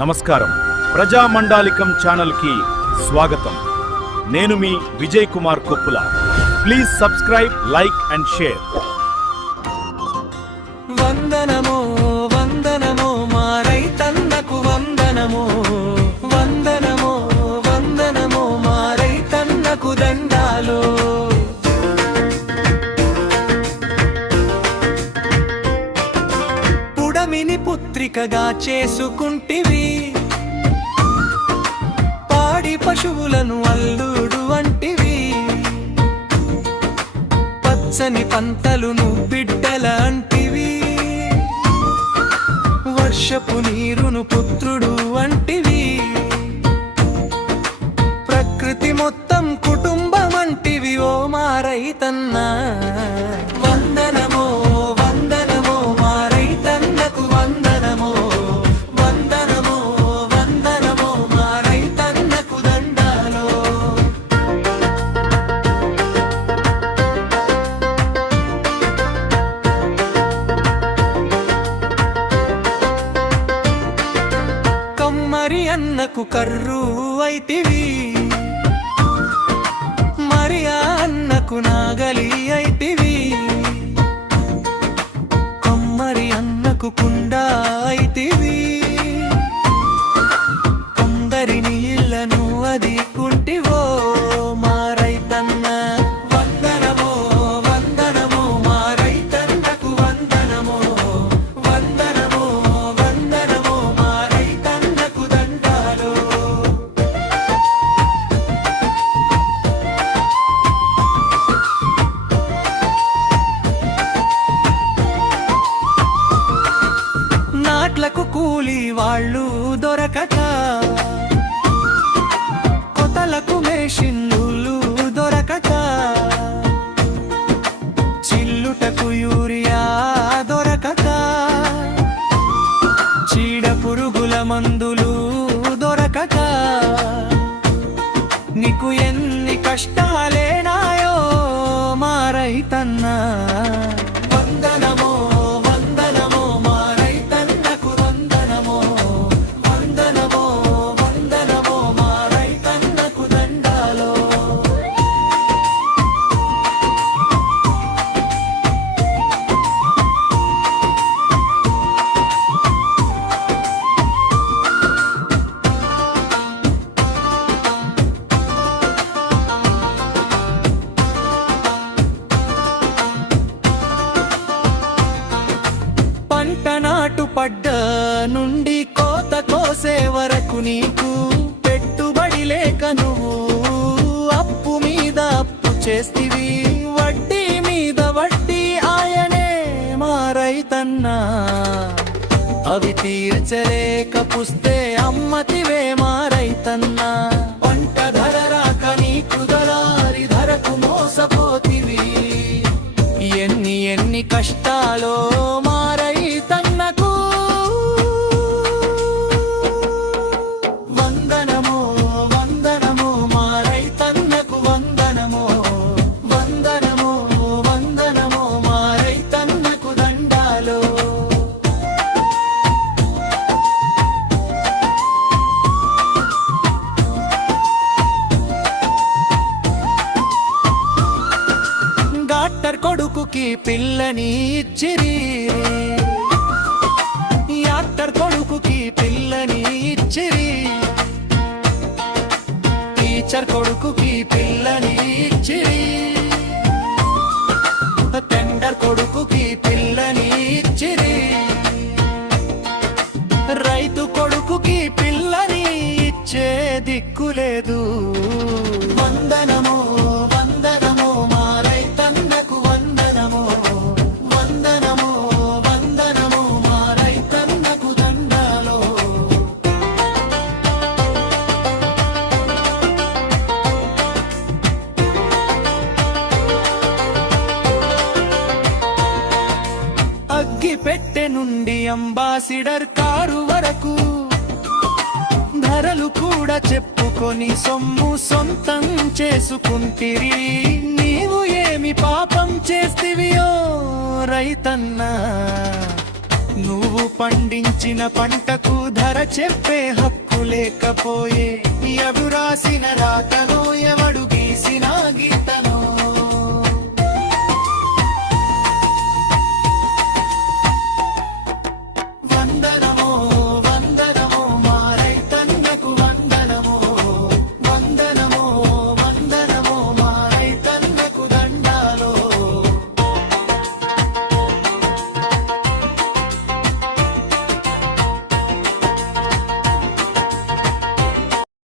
నమస్కారం. ప్రజామండాలికం ఛానల్ కి స్వాగతం. నేను మీ Vijay Kumar Koppula. Please subscribe, like and share. వందనమో వందనమో మా రైతన్నకు వందనమో, వందనమో వందనమో మా రైతన్నకు దండాలు. పుడమిని పుత్రికగా చేసుకుంటివి, పాడి పశువులను అల్లుడు వంటివి, పచ్చని పంటలును బిడ్డల అంటివి, వర్షపు నీరును పుత్రుడు వంటివి, ప్రకృతి మొత్తం కుటుంబం అంటివి ఓ మా రైతన్నా. వందనమో వందనమో మా రైతన్నకు వందనమో, వందనమో వందనమో మా రైతన్నకు దండాలో. కమ్మరి అన్నకు కర్రు అయితివి, మరి ఆ అన్నకు నాగలి అయితివి, కమ్మరి అన్నకు కుండ అయితివి, కొందరిని ఇళ్లను అదికుంటివో మా రైతన్న. వందనమో వందనమో మా రైతన్నకు వందనమో, వందనమో వందనమో మా రైతన్నకు దండాలు. నాట్లకు కూలి వాళ్ళు దొరకక, కొతలకు మేషిన్లు దొరకక, చిల్లుటకు యూరియా దొరకక, చీడ పురుగుల మందులు దొరకక, నీకు ఎన్ని కష్టాలేనాయో మా రైతన్నా. వందనమో వందనమో మా రైతన్నకు వందనమో, వందనమో వందనమో మా రైతన్నకు దండాలో. పంట నాటు పడ్డ నుండి కోత కోసే వరకు నీకు పెట్టుబడి లేక నువ్వు అప్పు మీద అప్పు చేస్తివి, వడ్డీ మీద వడ్డీ ఆయనే మా రైతన్నా. అవి తీర్చలేక పుస్తే అమ్మతివే మా రైతన్నా. పంట ధర రాక నీకు దళారి ధరకు మోసపోతివి, ఎన్ని ఎన్ని కష్టాలో మా రైతన్నకు. వందనమో వందనమో మా రైతన్నకు వందనమో, వందనమో వందనమో మా రైతన్నకు దండాలో. డాక్టర్ కొడుకుకి పిల్లని ఇచ్చిరి, యాక్టర్ కొడుకుకి పిల్లని ఇచ్చిరి, టీచర్ కొడుకుకి పిల్లని ఇచ్చిరి, టెండర్ కొడుకుకి పిల్లని ఇచ్చిరి, రైతు కొడుకుకి పిల్లని ఇచ్చే దిక్కులేదు. వందనమో వందనమో మా రైతన్నకు వందనమో, వందనమో వందనమో మా రైతన్నకు దండాలో. అగ్గి పెట్టె నుండి అంబాసిడర్ కారు వరకు ధరలు కూడా చెప్పుకొని సొమ్ము సొంతం చేసుకుంటిరి, నీవు ఏమి పాపం చేస్తివియో రైతన్నా. నువ్వు పండించిన పంటకు ధర చెప్పే హక్కు లేకపోయే ఎవరు రాసిన రాతను ఎవడు గీసినా